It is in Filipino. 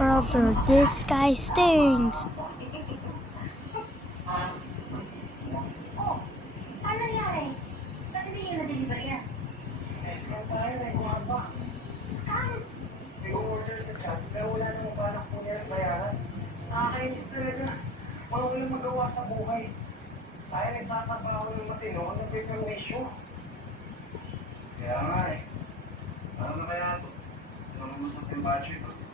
brother, this guy stinks. Ano nangyari? Ba't hindi nyo na-deliver yan? Scam tayo na ikuha pa. Scam! May order sa chat, pero wala namang balak po niya bayaran. Nakakainis talaga. Mga walang magawa sa buhay. Tayo nagtatrabaho ng matino, nagpe-permisyo. Kaya nga eh. Ano na kaya ito? Ano gusto yung budget ko?